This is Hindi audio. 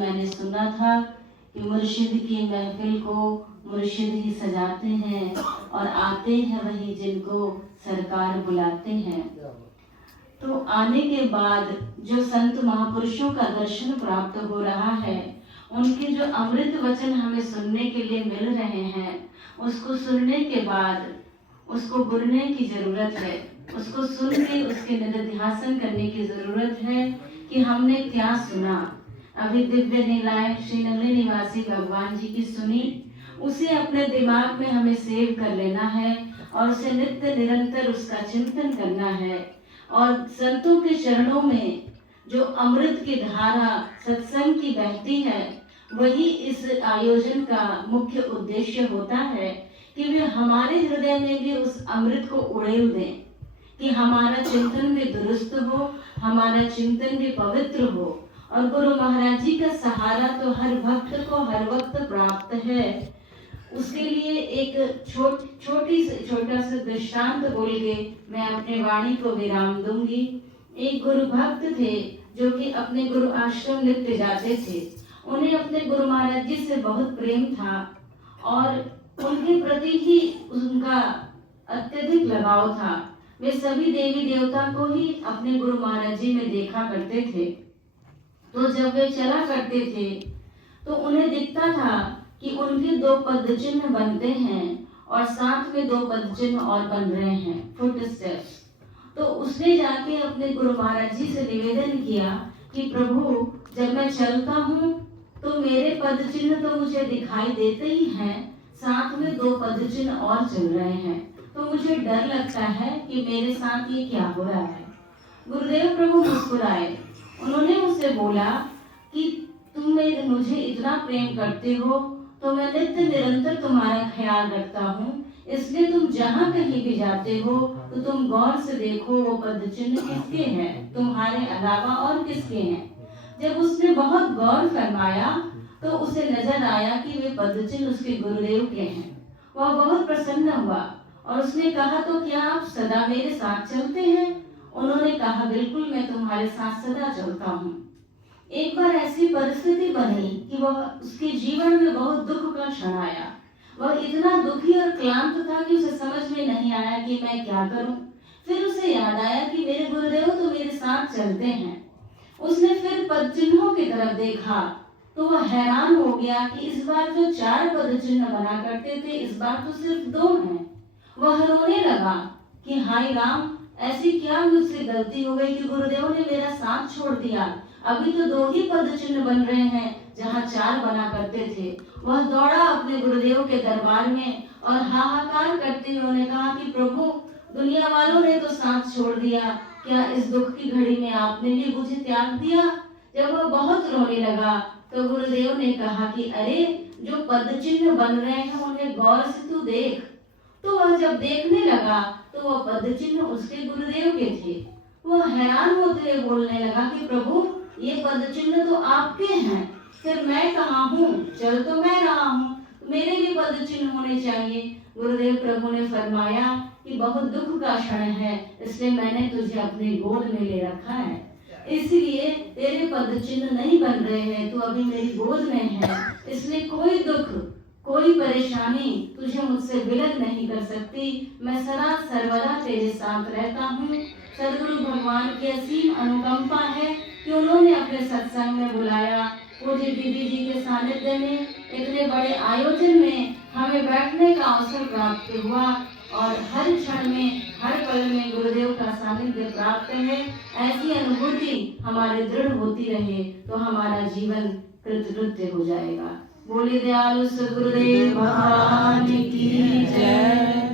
मैंने सुना था कि मुर्शिद की महफिल को मुर्शिद ही सजाते हैं और आते हैं वही जिनको सरकार बुलाते हैं। तो आने के बाद जो संत महापुरुषों का दर्शन प्राप्त हो रहा है, उनके जो अमृत वचन हमें सुनने के लिए मिल रहे हैं, उसको सुनने के बाद उसको बुरने की जरूरत है, उसको सुन के उसके निधिध्यासन करने की जरूरत है कि हमने क्या सुना। अभी दिव्य लीलाएं श्री नगरी निवासी भगवान जी की सुनी, उसे अपने दिमाग में हमें सेव कर लेना है और उसे नित्य निरंतर उसका चिंतन करना है। और संतों के चरणों में जो अमृत की धारा सत्संग की बहती है, वही इस आयोजन का मुख्य उद्देश्य होता है कि वे हमारे हृदय में भी उस अमृत को उड़ेल दें, कि हमारा चिंतन भी दुरुस्त हो, हमारा चिंतन भी पवित्र हो। और गुरु महाराज जी का सहारा तो हर भक्त को हर वक्त प्राप्त है। उसके लिए एक छोटा सा दृष्टांत बोल के मैं अपने वाणी को विराम दूंगी। एक गुरु भक्त थे जो कि अपने गुरु आश्रम नित्य जाते थे। उन्हें अपने गुरु महाराज जी से बहुत प्रेम था और उनके प्रति ही उनका अत्यधिक लगाव था। वे सभी देवी देवता को ही अपने गुरु महाराज जी में देखा करते थे। तो जब वे चला करते थे तो उन्हें दिखता था कि उनके 2 पद चिन्ह बनते हैं और साथ में 2 पद चिन्ह और बन रहे हैं, फुट स्टेप्स। तो उसने जाके अपने गुरु महाराज जी से निवेदन किया कि प्रभु, जब मैं चलता हूँ तो मेरे पद चिन्ह तो मुझे दिखाई देते ही हैं, साथ में 2 पद चिन्ह और चल रहे हैं, तो मुझे डर लगता है कि मेरे साथ ये क्या हो रहा है। गुरुदेव प्रभु मुस्कुराए। उन्होंने उसे बोला कि तुम मुझे इतना प्रेम करते हो तो मैं नित्य निरंतर तुम्हारा ख्याल रखता हूँ, इसलिए तुम जहाँ कहीं भी जाते हो तो तुम गौर से देखो वो पद चिन्ह किसके हैं, तुम्हारे अलावा और किसके हैं। जब उसने बहुत गौर फरमाया तो उसे नजर आया कि वे पद चिन्ह उसके गुरुदेव के हैं। वह बहुत प्रसन्न हुआ और उसने कहा, तो क्या आप सदा मेरे साथ चलते हैं? उन्होंने कहा, बिल्कुल, मैं तुम्हारे साथ सदा चलता हूँ। एक बार ऐसी परिस्थिति बनी कि वह उसके जीवन में बहुत दुख का क्षण आया। वह इतना दुखी और क्लांत था कि उसे समझ में नहीं आया कि मैं क्या करूं। फिर उसे याद आया कि मेरे गुरुदेव तो मेरे साथ चलते हैं। उसने फिर पद चिन्हों की तरफ देखा तो वह हैरान हो गया कि इस बार जो 4 पद चिन्ह बना करते थे, इस बार तो सिर्फ 2 हैं। वह रोने लगा कि हाय राम, ऐसी क्या मुझसे गलती हो गई कि गुरुदेव ने मेरा साथ छोड़ दिया। अभी तो 2 ही पद चिन्ह बन रहे हैं जहाँ 4 बना करते थे। वह दौड़ा अपने गुरुदेव के दरबार में और हाहाकार करते हुए उन्हें कहा कि प्रभु, दुनिया वालों ने तो साथ छोड़ दिया, क्या इस दुख की घड़ी में आपने भी मुझे त्याग दिया? जब वह बहुत रोने लगा तो गुरुदेव ने कहा कि अरे, जो पद चिन्ह बन रहे हैं उन्हें गौर से तू देख। तो वह जब देखने लगा तो वह पद चिन्ह उसके गुरुदेव के थे। वह हैरान होते हुए बोलने लगा कि प्रभु, ये पद चिन्ह तो आपके हैं, फिर मैं कहाँ हूँ? चल तो मैं रहा हूँ, मेरे भी पद चिन्ह होने चाहिए। गुरुदेव प्रभु ने फरमाया कि बहुत दुख का क्षण है, इसलिए मैंने तुझे अपनी गोद में ले रखा है, इसलिए तेरे पद चिन्ह नहीं बन रहे हैं, तू अभी मेरी गोद में है, इसलिए कोई दुख, कोई परेशानी तुझे मुझसे विलग नहीं कर सकती। मैं सदा सर्वदा तेरे साथ रहता हूँ। सदगुरु भगवान की असीम अनुकंपा है कि उन्होंने अपने सत्संग में बुलाया। पूज्य दीदी जी के सानिध्य में इतने बड़े आयोजन में हमें बैठने का अवसर प्राप्त हुआ और हर क्षण में, हर पल में गुरुदेव का सानिध्य प्राप्त है। ऐसी अनुभूति हमारे दृढ़ होती रहे तो हमारा जीवन कृतकृत्य हो जाएगा। बोले दयालु सद्गुरुदेव भगवान की जय।